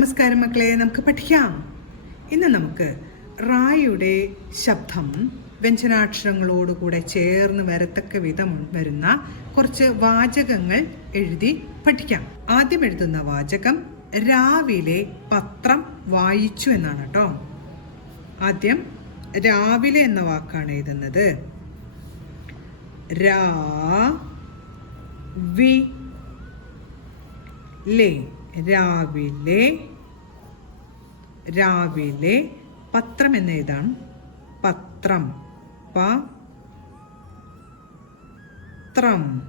നമസ്കാരം മക്കളെ, നമുക്ക് പഠിക്കാം. ഇന്ന് നമുക്ക് റായുടെ ശബ്ദം വ്യഞ്ജനാക്ഷരങ്ങളോടുകൂടെ ചേർന്ന് വരത്തക്ക വിധം വരുന്ന കുറച്ച് വാചകങ്ങൾ എഴുതി പഠിക്കാം. ആദ്യം എഴുതുന്ന വാചകം രാവിലെ പത്രം വായിച്ചു എന്നാണ് കേട്ടോ. ആദ്യം രാവിലെ എന്ന വാക്കാണ് എഴുതുന്നത്. രാവിലെ രാവിലെ പത്രം എന്ന് എഴുതാം. പത്രം പത്രം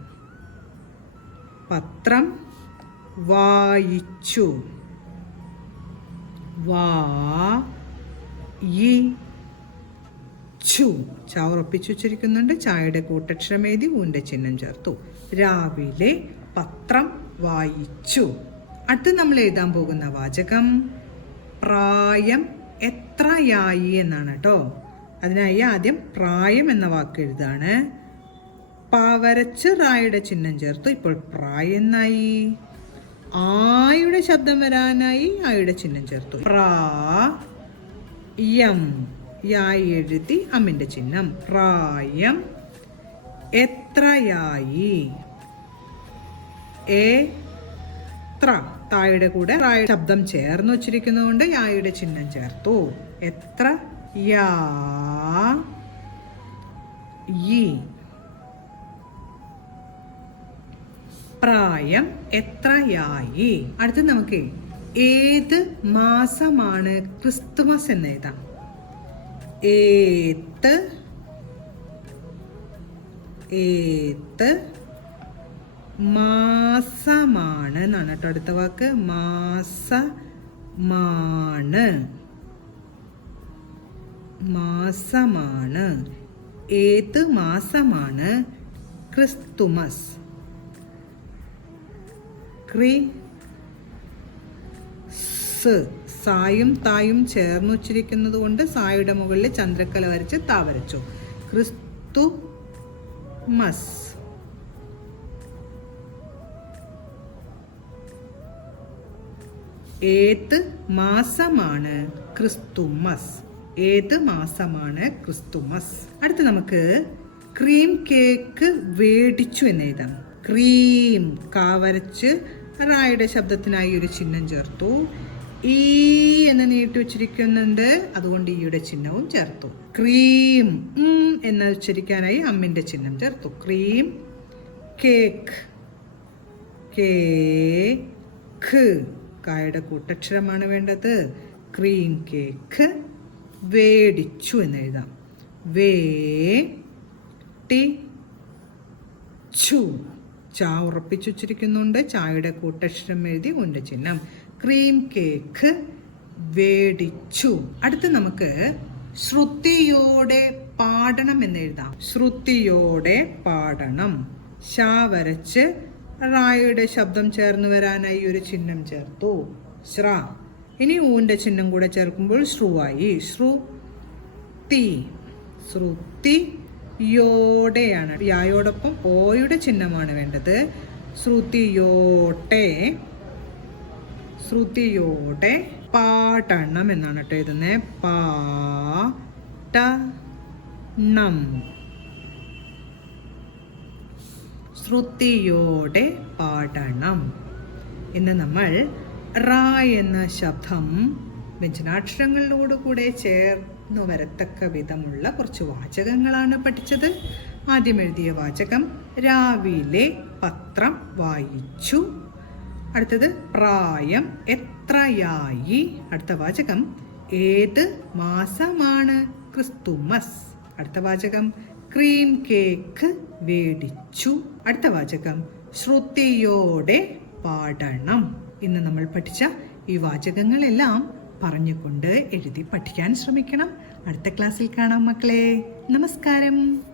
പത്രം വായിച്ചു. ഉറപ്പിച്ചു ഉച്ചരിക്കുന്നുണ്ട്. ചായയുടെ കൂട്ടക്ഷരം എഴുതി ഊന്റെ ചിഹ്നം ചേർത്തു. രാവിലെ പത്രം വായിച്ചു. അടുത്ത് നമ്മൾ എഴുതാൻ പോകുന്ന വാചകം പ്രായം എത്രയായി എന്നാണ് കേട്ടോ. അതിനായി ആദ്യം പ്രായം എന്ന വാക്ക് എഴുതാണ്. വരച്ച് റായുടെ ചിഹ്നം ചേർത്തു. ഇപ്പോൾ പ്രായം എന്നായി. ആയുടെ ശബ്ദം വരാനായി ആയുടെ ചിഹ്നം ചേർത്തു. പ്രായം യായി എഴുതി അമ്മിന്റെ ചിഹ്നം. പ്രായം എത്രയായി. തായുടെ കൂടെ റായ ശബ്ദം ചേർന്ന് വച്ചിരിക്കുന്നതുകൊണ്ട് യായുടെ ചിഹ്നം ചേർത്തു. എത്ര പ്രായം എത്രയായി. അടുത്ത് നമുക്ക് ഏത് മാസമാണ് ക്രിസ്തുമസ് എന്ന് എഴുതാം. ഏത് മാസമാണ് എന്നാണ് കേട്ടോ അടുത്ത വാക്ക്. മാസമാണ്. ഏത് മാസമാണ് ക്രിസ്തുമസ്. സായും തായും ചേർന്ന് ഉച്ചരിക്കുന്നത് കൊണ്ട് സായുടെ മുകളിൽ ചന്ദ്രക്കല വരച്ച് താ വരച്ചു. ക്രിസ്തുമസ്. ഏത് മാസമാണ് ക്രിസ്തുമസ്. ഏത് മാസമാണ് ക്രിസ്തുമസ്. അടുത്ത് നമുക്ക് ക്രീം കേക്ക് വേടിച്ചു എന്ന് എഴുതാം. ക്രീം വരച്ച് റായുടെ ശബ്ദത്തിനായി ഒരു ചിഹ്നം ചേർത്തു. ഈ എന്ന് നീട്ടി ഉച്ചരിക്കുന്നുണ്ട്, അതുകൊണ്ട് ഈയുടെ ചിഹ്നവും ചേർത്തു. ക്രീം എന്ന് ഉച്ചരിക്കാനായി അമ്മിന്റെ ചിഹ്നം ചേർത്തു. Cream cake. കായുടെ കൂട്ടക്ഷരമാണ് വേണ്ടത്. ക്രീം കേക്ക് വേടിച്ചു എന്ന് എഴുതാം. ഉറപ്പിച്ചു ഉച്ചരിക്കുന്നുണ്ട്. ചായയുടെ കൂട്ടക്ഷരം എഴുതി ഊന്റെ ചിഹ്നം. ക്രീം കേക്ക് വേടിച്ചു. അടുത്ത് നമുക്ക് ശ്രുതിയോടെ പാടണം എന്ന് എഴുതാം. ശ്രുതിയോടെ പാടണം. വരച്ച് റായുടെ ശബ്ദം ചേർന്ന് വരാനായി ഒരു ചിഹ്നം ചേർത്തു. ഇനി ഊന്റെ ചിഹ്നം കൂടെ ചേർക്കുമ്പോൾ ശ്രുവായി. ശ്രുതിയോടെയാണ്. യായോടൊപ്പം ഓയുടെ ചിഹ്നമാണ് വേണ്ടത്. ശ്രുതിയോടെ പാടണം എന്നാണ് കേട്ടോ എഴുതുന്നത്. പാടണം. ശ്രുതിയോടെ പാടണം. ഇന്ന് നമ്മൾ റാ എന്ന ശബ്ദം വ്യഞ്ജനാക്ഷരങ്ങളോടുകൂടെ ചേർന്ന് വരത്തക്ക വിധമുള്ള കുറച്ച് വാചകങ്ങളാണ് പഠിച്ചത്. ആദ്യം എഴുതിയ വാചകം രാവിലെ പത്രം വായിച്ചു. അടുത്തത് പ്രായം എത്രയായി. അടുത്ത വാചകം ഏത് മാസമാണ് ക്രിസ്തുമസ്. അടുത്ത വാചകം ക്രീം കേക്ക് വേടിച്ചു. അടുത്ത വാചകം ശ്രുതിയോടെ പാടണം. ഇന്ന് നമ്മൾ പഠിച്ച ഈ വാചകങ്ങളെല്ലാം പറഞ്ഞുകൊണ്ട് എഴുതി പഠിക്കാൻ ശ്രമിക്കണം. അടുത്ത ക്ലാസ്സിൽ കാണാം മക്കളെ. നമസ്കാരം.